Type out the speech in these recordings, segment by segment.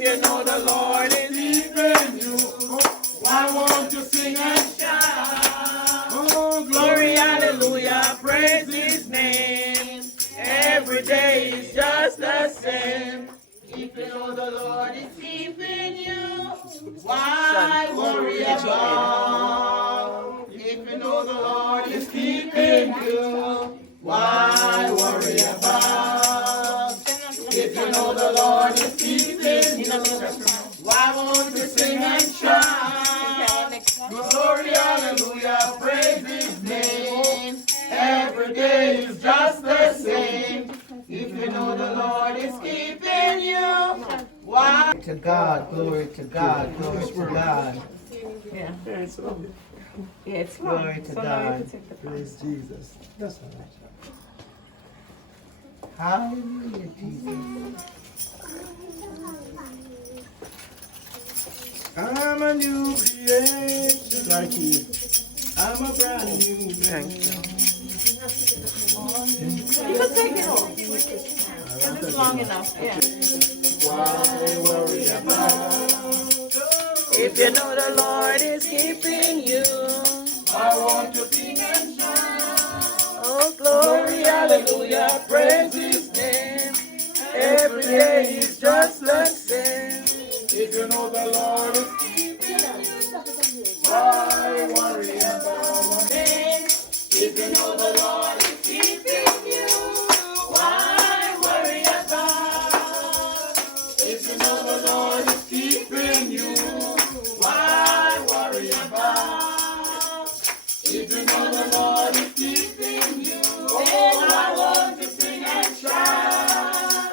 If you know the Lord is keeping you, why won't you sing and shout? Oh, glory, hallelujah, praise His name. Every day is just the same. If you know the Lord is keeping you, why worry about? If you know the Lord is keeping you, why worry about? If you know the Lord is keeping you, why won't you sing and shout? Glory, hallelujah, praise His name. Every day is just the same. If you know the Lord is keeping you, why? To God, glory to God, glory to God. Yeah. Yeah, it's Glory to God. Praise Jesus. That's all right. Hallelujah, Jesus. I'm a new creation. Like you. I'm a brand new man. Thank you. You can take it off. Because it's long enough. Yeah. Why worry about? If you know the Lord is keeping you, I want to sing and shout. oh glory, hallelujah, praise His name. Every day is just the same. If you know the Lord is keeping you, why worry about? If you know the Lord is keeping you, why worry about? If you know the Lord is keeping you, why worry about? If you know the Lord is keeping you, oh, I want to sing and shout.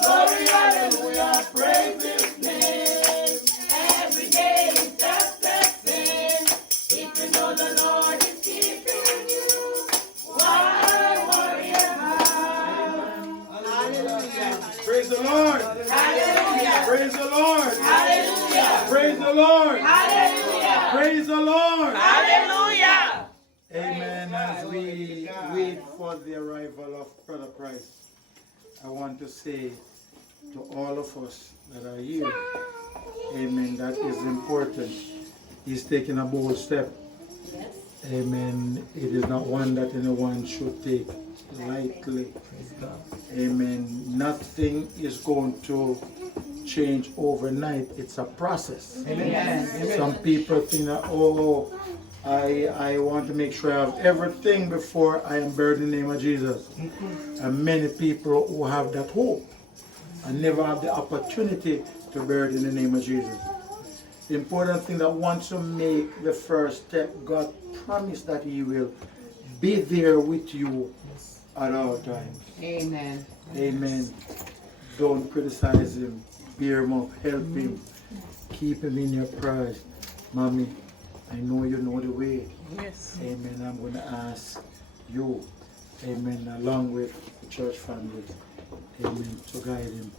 Glory, hallelujah, praise His name. Every day is just the same. If you know the Lord is keeping you, why worry about? Hallelujah. Praise the Lord. Hallelujah. Praise the Lord. Hallelujah. Praise the Lord. Hallelujah. Praise the Lord. Hallelujah. Amen. As we wait for the arrival of Brother Price, I want to say to all of us that are here, amen, that is important. He's taking a bold step. Amen. It is not one that anyone should take lightly. Amen. Nothing is going to change overnight. It's a process. Amen. Some people think that, oh, I want to make sure I have everything before I am buried in the name of Jesus. And many people who have that hope and never have the opportunity to bury it in the name of Jesus. The important thing that once you make the first step, God promised that He will be there with you at all times. Amen. Amen. Don't criticize Him. Bear Him up. Help Him. Keep Him in your prayers. Mommy, I know you know the way. Yes. Amen. I'm going to ask you, amen, along with the church family, amen, to guide him.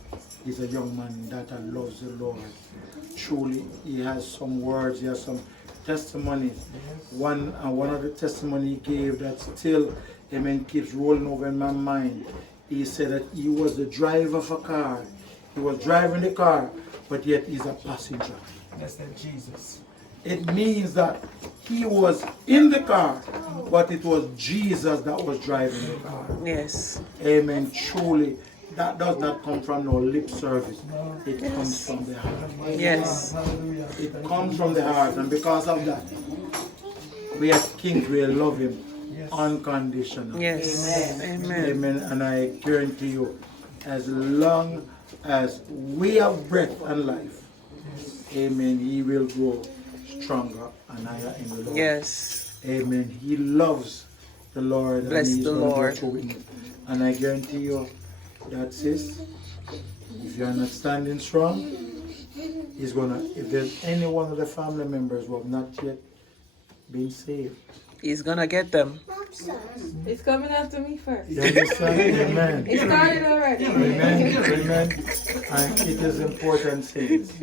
He's a young man that loves the Lord. Truly, he has some words, he has some testimonies. One of the testimony he gave that still, amen, keeps rolling over in my mind. He said that he was the driver of a car. He was driving the car, but yet he's a passenger. Blessed Jesus. It means that he was in the car, but it was Jesus that was driving the car. Yes. Amen. Truly, that does not come from no lip service. It comes from the heart. Yes. It comes from the heart, and because of that, we as kings will love him unconditionally. Yes. Amen. Amen. And I guarantee you, as long as we have breath and life, amen, he will grow stronger and higher in the Lord. Yes. Amen. He loves the Lord. Bless and he's the gonna go Lord. through with it. And I guarantee you that, sis, if you're not standing strong, he's gonna, if there's any one of the family members who have not yet been saved, He's gonna get them. It's coming after me first. you understand? Amen. It started already. Amen. Amen. And it is important, saints.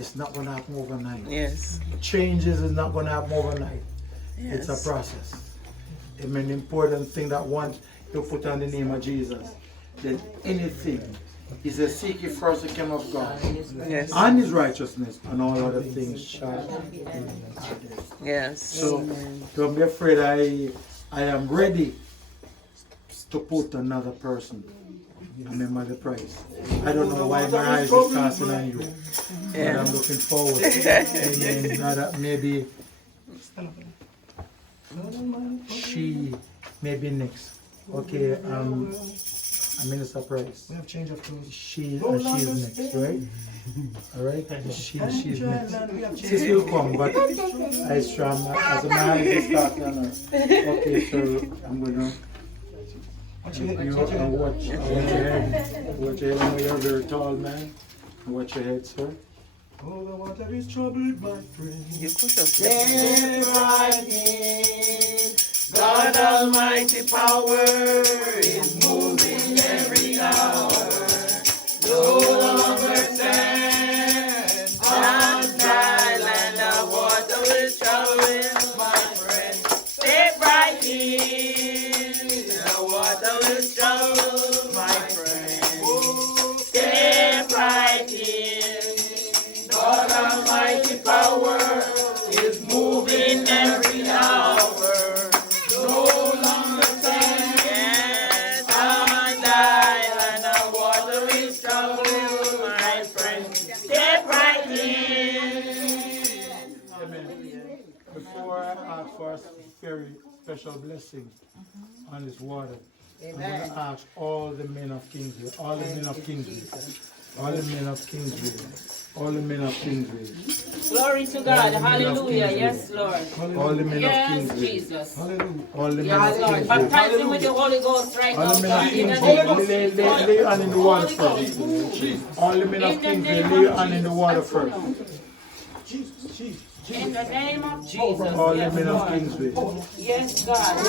It's not going to happen overnight. Yes. Changes is not going to happen overnight. Yes. It's a process. Amen. The important thing that once you put on the name of Jesus, then anything He says, seek ye first the kingdom of God Yes. and his righteousness, and all other things shall be added. Yes. So don't be afraid. I am ready to put another person. Remember the price. I don't know why my eyes is casting on you, but I'm looking forward. Amen. Now that maybe she may be next. Okay, I'm in a surprise. We have change of clothes. She's next, right? Alright? She's next. We have change. Sis will come, but I strum as my eyes is starting on her. Okay, so I'm gonna Watch your head. you and watch your head. Watch your head. I know you're a very tall man. Watch your head, sir. Oh, the water is troubled, my friend. You could have Step right in. God Almighty power is moving every hour. No longer stand on dry land. The water will trouble, my friend. Step right in. The water will trouble, my friend. Step right in. God Almighty power is moving every hour. No longer stand on die, and the water is troubled, my friend. Step right in. Amen. Before I ask for a very special blessing on this water, I'm going to ask all the men of Kingsville, all the men of Kingsville, all the men of Kingsville, all the men of Kingsville, Glory to God. Hallelujah. Yes, Lord. all the men of Yes, Kingsville, Jesus. Hallelujah. all the men Yes, of Lord. Kingsville. Baptize him with the Holy Ghost right All now, the men God. of In the name of Kingsville, lay on in the water first. All the men of In the Kingsville, name lay of on in the water first. In the name of Jesus. All the Yes, men of Lord. Kingsville. Yes, God. All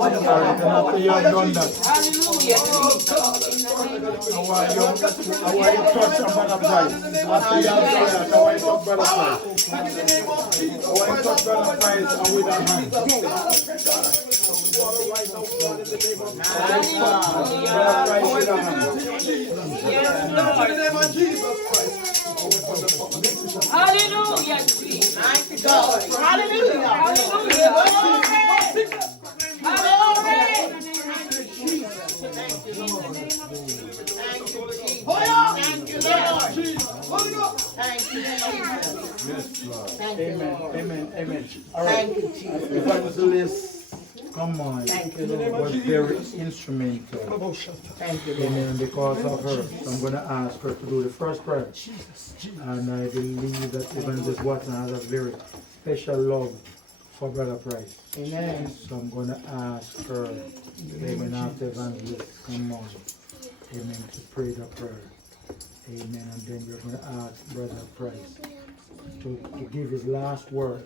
right, and after you have done that, Hallelujah. Jesus. I want you to touch and brother Price. After you have done that, I want you to touch brother Price. I want you to touch brother Price and with that hand. Brother Price with that hand. Yes, Lord. Hallelujah. Jesus. Mighty God. Hallelujah. Hallelujah. Hallelujah. Thank you, Jesus. Thank you, Lord. Thank you, Jesus. Thank you, Amen, Lord. amen, amen. All right. Thank you, Jesus. Evangelist, come on. Thank you, Lord. Was very instrumental. Thank you, Lord. Amen. Because of her, so I'm going to ask her to do the first prayer. And I believe that Evangelist Watson has a very special love for Brother Price. Amen. So I'm going to ask her, amen, after Evangelist, come on, amen, to pray the prayer. Amen. And then we're going to ask Brother Price to give his last word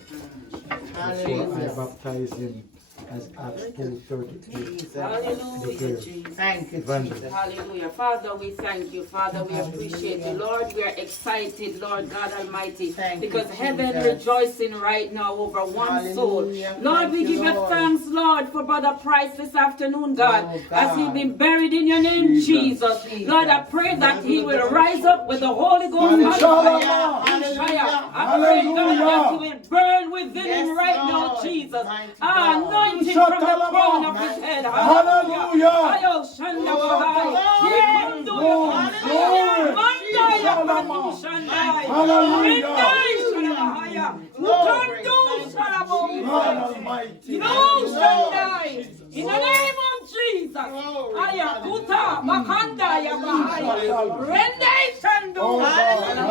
before I Hallelujah. baptize him as Acts 2:38 Jesus. Hallelujah, declares. Jesus. Thank you, Evangelist. Jesus. Hallelujah. Father, we thank you. Father, we appreciate you. Lord, we are excited, Lord God Almighty, Thank you, because heaven Jesus. rejoicing right now over one soul. Hallelujah. Lord, Thank we you, give you Lord. thanks, Lord, for Brother Price this afternoon, God, Oh, as he God. been buried in your name, Jesus. Lord, I pray that he will rise up with the Holy Ghost and fire. Hallelujah. I pray, God, that he will burn within Yes, him right now, Lord. Jesus. Mighty God. Anoint him from the crown of his head. Hallelujah. Ayo, Shanda Bahai. Yikundu Glory. Mandaya Pandu Shandai. Hallelujah. Indai Shalabahaya. Mukandu God Shalabu. Almighty. No Shandai. In the name of Jesus. Aya Kuta Makanda Ya Bahai. Rende Shandu.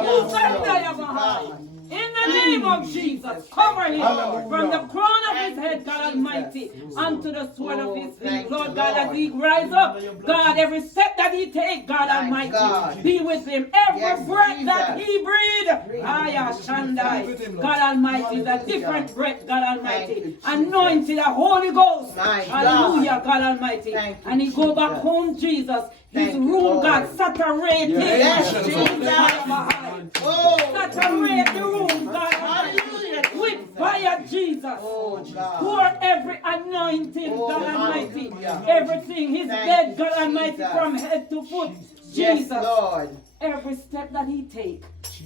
Kusanda Ya Bahai. In the name of Jesus, cover him from the crown of his head, God Almighty, unto the sole of his feet. Lord God, as he rise up, God, every step that he take, God Almighty, be with him. Every breath that he breathe, Aya Shandai, God Almighty, is a different breath, God Almighty. Anointed, a Holy Ghost. Hallelujah, God Almighty. And he go back home, Jesus. His room, God, saturate him. Yes, Jesus. Oh, Saturate the room, God. hallelujah. With fire, Jesus. Oh, God. Pour every anointing, Oh, God Almighty. hallelujah. Everything, his Thank bed, you, God Almighty, Jesus. from head to foot. Jesus, Yes, Lord. every step that he take,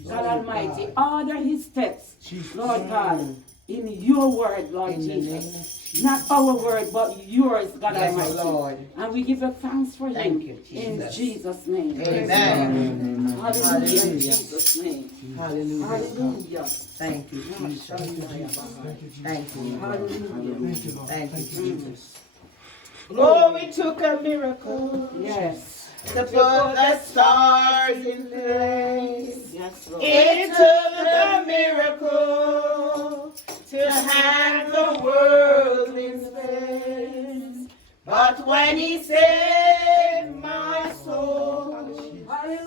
God Almighty, order his steps, Lord God, in your word, Lord Jesus. Not our word, but yours, God Almighty. Lord. And we give you thanks for him. Thank you, In Jesus. Jesus' name. Amen. Hallelujah. In Jesus' name. Hallelujah. Hallelujah. Thank you, Jesus. Thank you. Hallelujah. Thank you, Jesus. Oh, we took a miracle Yes. to put the stars in place. Yes, Lord. It took a miracle to hang the world in space. But when he saved my soul,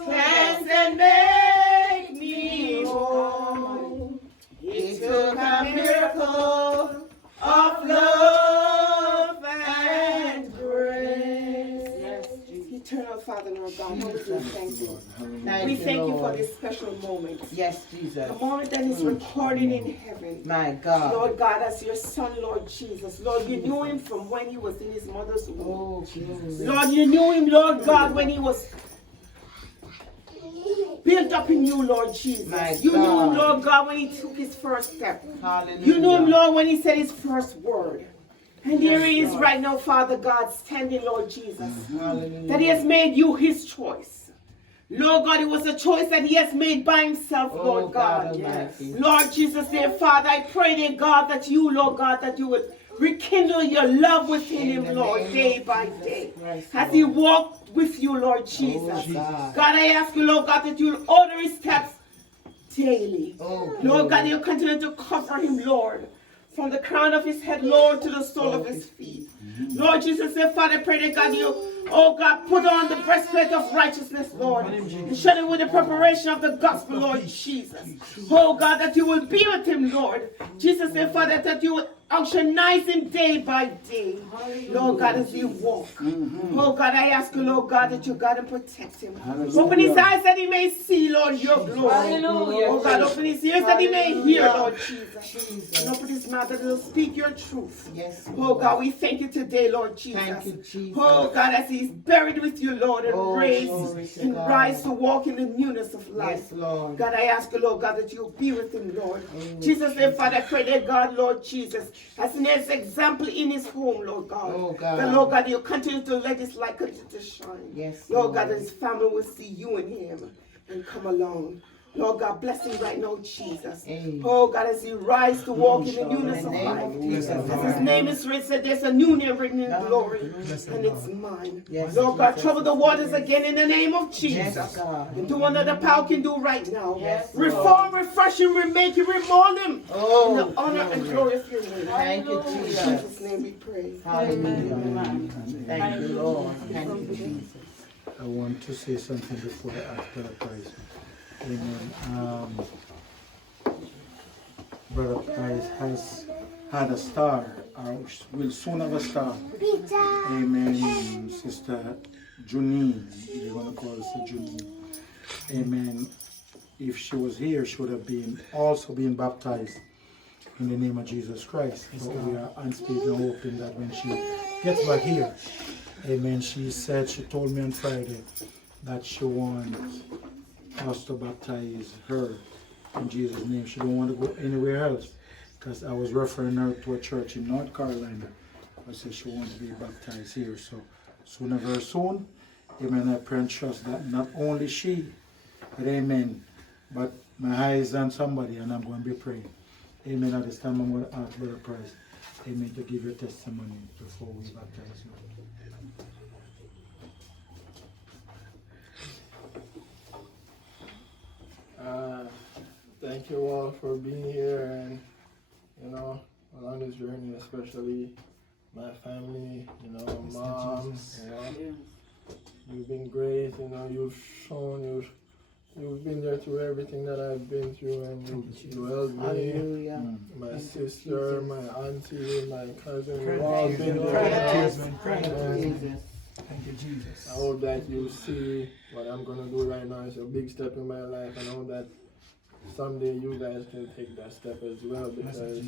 cleansed and made me whole, it took a miracle of love and grace. Yes, Jesus. Eternal Father, Lord God, Lord, we thank you. Thank We you, thank you for Lord. this special moment. Yes, Jesus. The moment that is recorded in heaven. My God. Lord God, as your son, Lord Jesus. Lord, you knew him from when he was in his mother's womb. Oh, Jesus. Lord, you knew him, Lord God, when he was built up in you, Lord Jesus. My You knew him, God. Lord God, when he took his first step. Hallelujah. You knew him, Lord, when he said his first word. And here he is Lord. right now, Father God, standing, Lord Jesus. Hallelujah. That he has made you his choice. Lord God, it was a choice that he has made by himself, Oh, Lord God. Almighty. Lord Jesus, dear Father, I pray, dear God, that you, Lord God, that you would rekindle your love within In the him, Lord, name day of by Jesus day. Christ, As Lord. he walked with you, Lord Jesus. Oh, God. God, I ask you, Lord God, that you'll order his steps daily. Oh, Lord God, you continue to cover him, Lord, from the crown of his head, Lord, to the sole of his feet. Lord Jesus, dear Father, I pray that God, you, oh God, put on the breastplate of righteousness, Lord, and shut it with the preparation of the gospel, Lord Jesus. Oh God, that you will be with him, Lord. Jesus, dear Father, that you will unctionize him day by day. Lord God, as he walk. Oh God, I ask you, Lord God, that you guard and protect him. Open his eyes that he may see, Lord, your glory. Hallelujah. Oh God, open his ears that he may hear, Lord Jesus. And open his mouth that he will speak your truth. Yes, Oh God, we thank you today, Lord Jesus. Thank you, Jesus. Oh God, as he's buried with you, Lord, and Oh, raised glory to and God. rise to walk in the newness of life. Yes, Lord. God, I ask you, Lord God, that you'll be with him, Lord. Oh, Jesus, dear Father, I pray, dear God, Lord Jesus, as an example in his home, Lord God. Oh, God. That, Lord God, you'll continue to let his light continue to shine. Yes, Lord God, Lord. that his family will see you in him and come along. Lord God, bless him right now, Jesus. Amen. Oh God, as he rise to walk in the newness In of the name life. of Jesus. As his name is written, there's a new name written in glory, and it's mine. Yes, Lord God, Jesus. trouble the waters again in the name of Jesus. Yes, God. And do what another power can do right now. Yes, Reform, refresh him, remake him, remold him. Oh, in the honor and glory of your name. Thank you, In Jesus. Jesus' name we pray. Hallelujah. Thank you, Lord. Thank you, Jesus. I want to say something before I ask Brother Price. Amen. Brother Price has had a star, or will soon have a star. Amen. Sister Junine, they're going to call her Sister Junine. Amen. If she was here, she would have been also been baptized in the name of Jesus Christ. But we are unspeaking and hoping that when she gets back here, amen, she told me on Friday that she wants us to baptize her in Jesus' name. She don't want to go anywhere else, because I was referring her to a church in North Carolina. I said she wants to be baptized here. So sooner very soon, amen, I pray and trust that not only she, but amen, but my eyes on somebody, and I'm going to be praying. Amen. At this time, I'm going to ask Brother Price, amen, to give your testimony before we baptize you. Thank you all for being here and, along this journey, especially my family, mom, you've been great, you've shown, you've been there through everything that I've been through, and you helped me. Hallelujah. My sister, my auntie, my cousin, we've Thank all you, been Lord. there. Yes. And Thank you, Jesus. Thank you, Jesus. I hope that you see what I'm going to do right now is a big step in my life, and I hope that someday you guys can take that step as well, because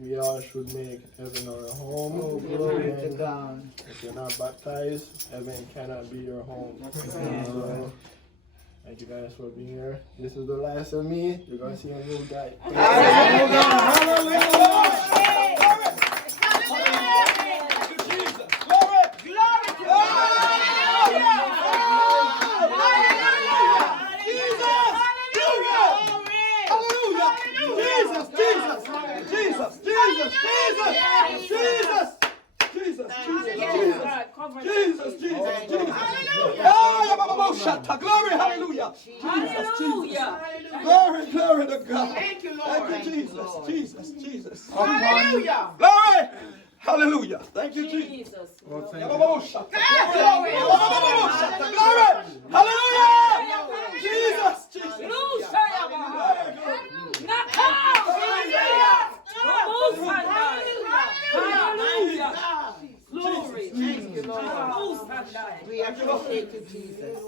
we all should make heaven our home. Oh, glory to And God. if you're not baptized, heaven cannot be your home. So, thank you guys for being here. This is the last of me. You're going to see a new guy. Glory, hallelujah. Hallelujah. Glory, glory to God. Thank you, Lord. Thank you, Jesus. Jesus, Jesus. Hallelujah. Glory. Hallelujah. Thank you, Jesus. Jesus. Oh, thank you. Glory. Glory. Hallelujah. Jesus, Jesus. Hallelujah. Glory. Thank you, Lord. We appreciate you, Jesus.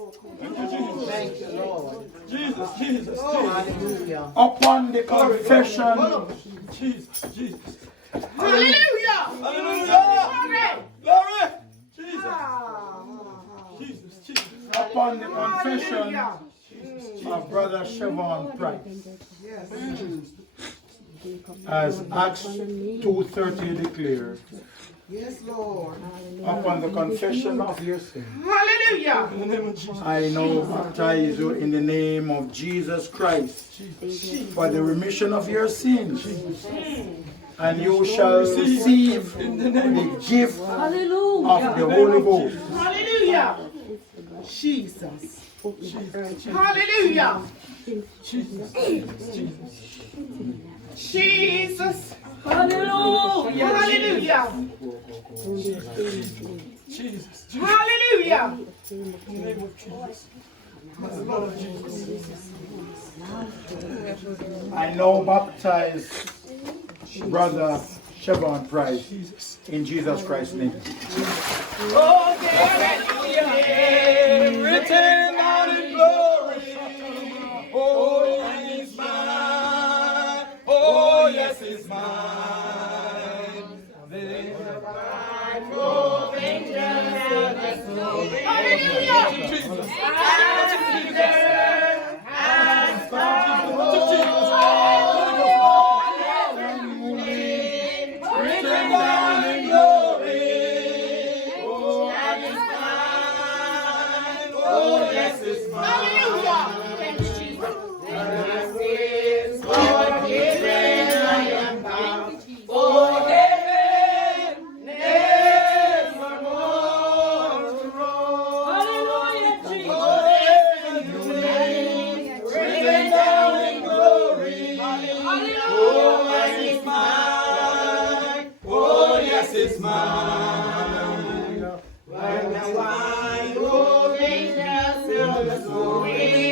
Thank you, Lord. Jesus, Jesus. Hallelujah. Upon the confession. Jesus, Jesus. Hallelujah. Hallelujah. Glory. Jesus. Jesus, Jesus. Upon the confession of Brother Siobhan Price. As Acts 2:30 declared. Yes, Lord. Upon the confession of your sin. Hallelujah. I now baptize you in the name of Jesus Christ for the remission of your sins. And you shall receive the gift of the Holy Ghost. Hallelujah. Jesus. Hallelujah. Jesus. Hallelujah. Hallelujah. Jesus. Hallelujah. In the name of Jesus. I now baptize Brother Siobhan Price in Jesus Christ's name. Written out in glory. Oh, he's mine. Oh, yes, he's mine. It's mine. When the wine will bring us to the glory.